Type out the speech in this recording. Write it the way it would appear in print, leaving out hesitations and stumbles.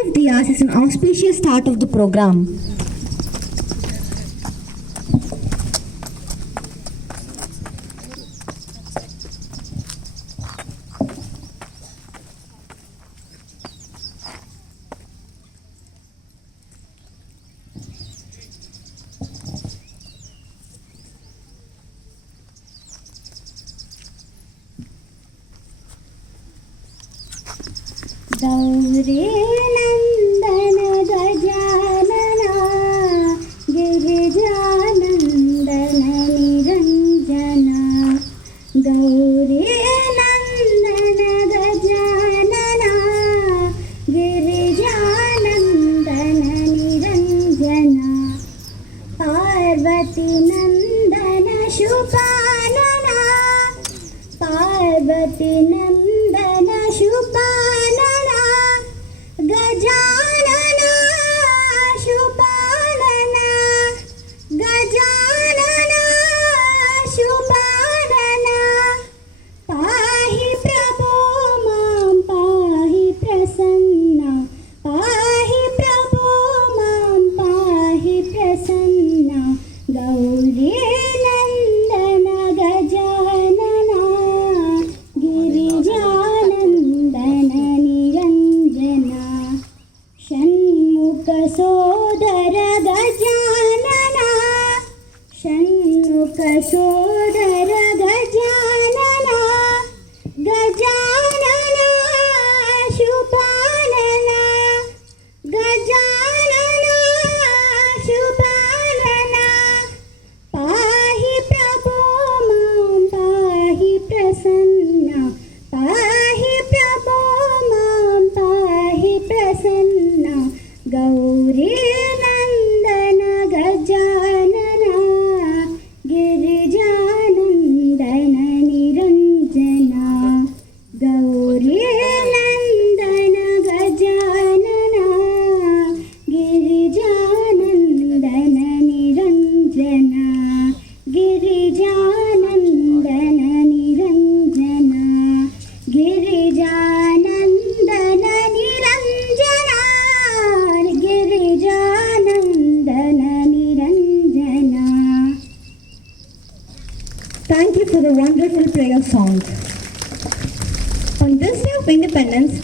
of Diyas is an auspicious start of the program. Gauri ನಂದನ ಗಜಾನನ ಗಿರಿಜಾನಂದನ ನಿರಂಜನ ಗೌರಿ ನಂದನ ಗಜಾನನ ಗಿರಿಜಾನಂದನ ನಿರಂಜನ ಪಾರ್ವತಿ ನಂದನ ಶುಭಾನನ ಪಾರ್ವತಿ ನಂದನ ಶುಭಾನನ ಗಜಾನನ ಶುಭಾನನ ಗಜಾನನ ಶುಭಾನನ ಪಾಹಿ ಪ್ರಭೋ ಮಾಂ ಪಾಹಿ ಪ್ರಸನ್ನ ಪಾಹಿ ಪ್ರಭೋ ಮಾಂ ಪಾಹಿ ಪ್ರಸನ್ನ ಗೌರಿ ನಂದನ ಗಜಾನನ ಗಿರಿಜಾನಂದನ ನಿರಂಜನ ಷಣ್ಮುಖ ಸೋದರ ಗಜಾನನ ಷಣ್ಮುಖ ಸೋದರ ಗಜಾನನ ಗಜಾನನ ಶುಭಾನನ ಗಜಾನನ ಶುಭಾನನ ಪಾಹಿ ಪ್ರಭೋ ಮಾಂ ಪಾಹಿ ಪ್ರಸನ್ನ ಪಾಹಿ ಪ್ರಭೋ ಮಾಂ ಪಾಹಿ ಪ್ರಸನ್ನ ಗೌರಿ ನಂದನ ಗಜಾನನ ಗಿರಿಜಾನಂದನ ನಿರಂಜನ ಗೌರಿ ನಂದನ ಗಜಾನನ ಗಿರಿಜಾನಂದನ ನಿರಂಜನ ಗಿರಿಜಾನಂದನ ನಿರಂಜನ ಗಿರಿಜಾನಂದನ ನಿರಂಜನ ಗಿರಿಜಾನಂದನ ನಿರಂಜನ. Thank you for the wonderful prayer song. On this day of independence,